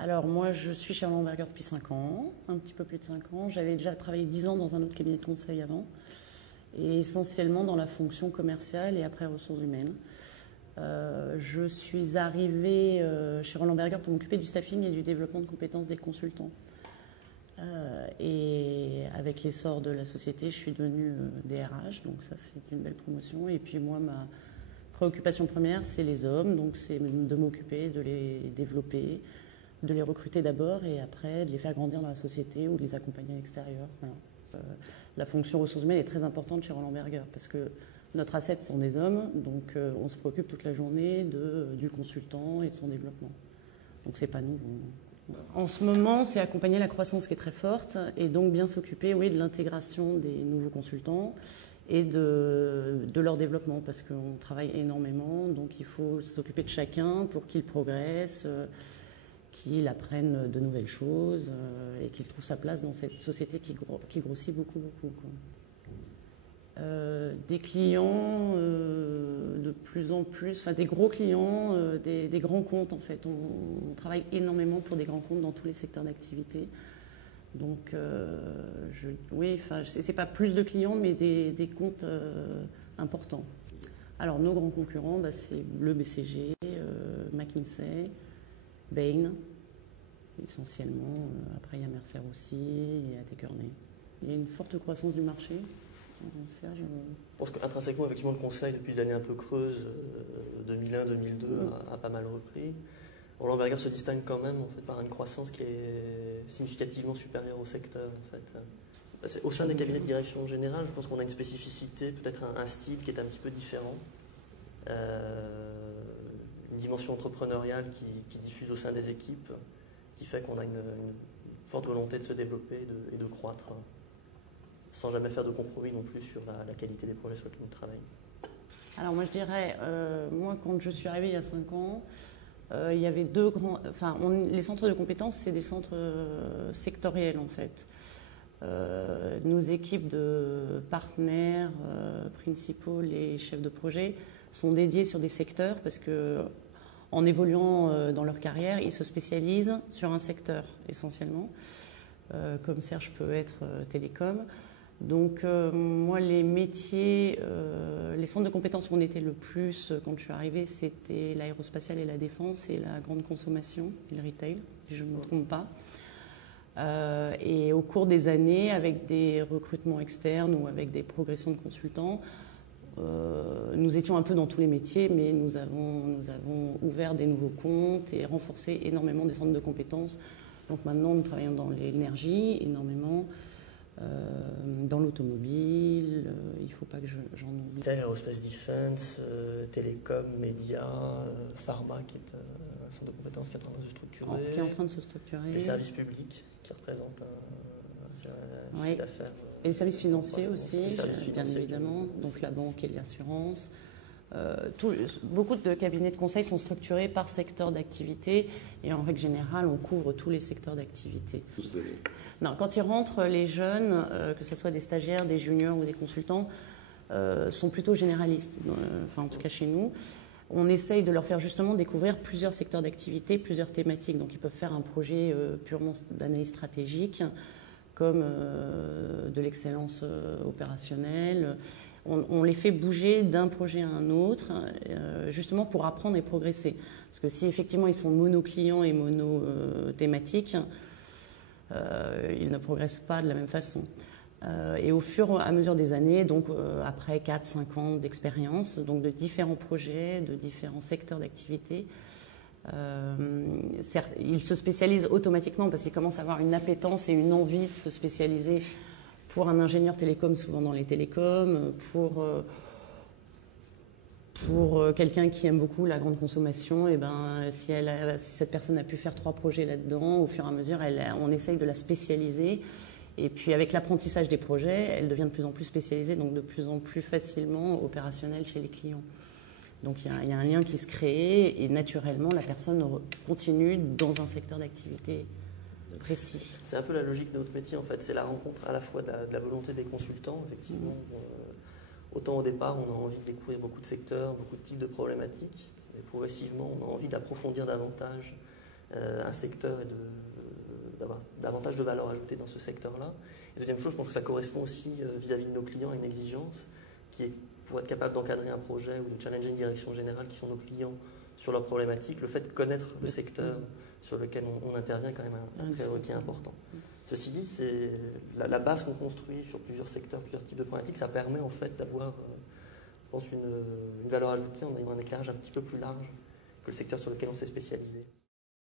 Alors moi, je suis chez Roland Berger depuis 5 ans, un petit peu plus de 5 ans. J'avais déjà travaillé 10 ans dans un autre cabinet de conseil avant, et essentiellement dans la fonction commerciale et après ressources humaines. Je suis arrivée chez Roland Berger pour m'occuper du staffing et du développement de compétences des consultants. Et avec l'essor de la société, je suis devenue DRH, donc ça c'est une belle promotion. Et puis moi, ma préoccupation première, c'est les hommes, donc c'est de m'occuper, de les développer, de les recruter d'abord et après de les faire grandir dans la société ou de les accompagner à l'extérieur. Voilà. La fonction ressources humaines est très importante chez Roland Berger parce que notre asset sont des hommes, donc on se préoccupe toute la journée du consultant et de son développement. Donc c'est pas nouveau. En ce moment, c'est accompagner la croissance qui est très forte et donc bien s'occuper, oui, de l'intégration des nouveaux consultants et de leur développement parce qu'on travaille énormément, donc il faut s'occuper de chacun pour qu'il progresse, qu'il apprenne de nouvelles choses et qu'il trouve sa place dans cette société qui grossit beaucoup, beaucoup, quoi. Des clients de plus en plus, enfin des gros clients, des grands comptes en fait. On travaille énormément pour des grands comptes dans tous les secteurs d'activité. Donc, oui, enfin, c'est pas plus de clients, mais des comptes importants. Alors, nos grands concurrents, bah, c'est le BCG, McKinsey, Bain, essentiellement. Après, il y a Mercer aussi, il y a Tekernay. Il y a une forte croissance du marché. Serge, Je pense qu'intrinsèquement, effectivement, le conseil, depuis des années un peu creuses, 2001-2002, a pas mal repris. Roland Berger se distingue quand même en fait, par une croissance qui est significativement supérieure au secteur. En fait. Au sein des cabinets de direction générale, je pense qu'on a une spécificité, peut-être un style qui est un petit peu différent. Une dimension entrepreneuriale qui diffuse au sein des équipes, qui fait qu'on a une forte volonté de se développer et de croître, sans jamais faire de compromis non plus sur la qualité des projets sur lesquels on travaille. Alors moi je dirais, moi quand je suis arrivée il y a 5 ans, il y avait deux grands... Enfin, les centres de compétences, c'est des centres sectoriels en fait. Nos équipes de partenaires principaux, les chefs de projet, sont dédiés sur des secteurs parce que en évoluant dans leur carrière, ils se spécialisent sur un secteur essentiellement, comme Serge peut être télécom. Donc moi les métiers, les centres de compétences où on était le plus quand je suis arrivée, c'était l'aérospatiale et la défense et la grande consommation et le retail, si je ne me trompe pas. Et au cours des années, avec des recrutements externes ou avec des progressions de consultants, nous étions un peu dans tous les métiers, mais nous avons ouvert des nouveaux comptes et renforcé énormément des centres de compétences. Donc maintenant, nous travaillons dans l'énergie énormément, dans l'automobile, il ne faut pas que j'en oublie. Aerospace Defense, télécom, médias, pharma, qui est un centre de compétences qui est en train de se structurer. Qui est en train de se structurer. Les services publics, qui représentent un chiffre d'affaires. Et les services financiers aussi, bien évidemment, donc la banque et l'assurance. Beaucoup de cabinets de conseil sont structurés par secteur d'activité et en règle générale, on couvre tous les secteurs d'activité. Non, quand ils rentrent, les jeunes, que ce soit des stagiaires, des juniors ou des consultants, sont plutôt généralistes, enfin en tout cas chez nous. On essaye de leur faire justement découvrir plusieurs secteurs d'activité, plusieurs thématiques. Donc ils peuvent faire un projet purement d'analyse stratégique, comme de l'excellence opérationnelle. On les fait bouger d'un projet à un autre, justement pour apprendre et progresser. Parce que si effectivement ils sont mono-clients et mono-thématiques, ils ne progressent pas de la même façon. Et au fur et à mesure des années, donc après 4-5 ans d'expérience, donc de différents projets, de différents secteurs d'activité, ils se spécialisent automatiquement parce qu'ils commencent à avoir une appétence et une envie de se spécialiser. Pour un ingénieur télécom, souvent dans les télécoms, pour quelqu'un qui aime beaucoup la grande consommation, et ben, si cette personne a pu faire 3 projets là-dedans, au fur et à mesure, on essaye de la spécialiser. Et puis avec l'apprentissage des projets, elle devient de plus en plus spécialisée, donc de plus en plus facilement opérationnelle chez les clients. Donc il y a un lien qui se crée et naturellement, la personne continue dans un secteur d'activité précis. C'est un peu la logique de notre métier en fait, c'est la rencontre à la fois de la volonté des consultants, effectivement. Autant au départ, on a envie de découvrir beaucoup de secteurs, beaucoup de types de problématiques, et progressivement, on a envie d'approfondir davantage un secteur et d'avoir davantage de valeur ajoutée dans ce secteur-là. Et deuxième chose, je pense que ça correspond aussi vis-à-vis de nos clients à une exigence qui est pour être capable d'encadrer un projet ou de challenger une direction générale qui sont nos clients sur leurs problématiques, le fait de connaître le secteur sur lequel on intervient est quand même un prérequis important. Ceci dit, c'est la base qu'on construit sur plusieurs secteurs, plusieurs types de problématiques, ça permet en fait d'avoir, je pense, une valeur ajoutée en ayant un éclairage un petit peu plus large que le secteur sur lequel on s'est spécialisé.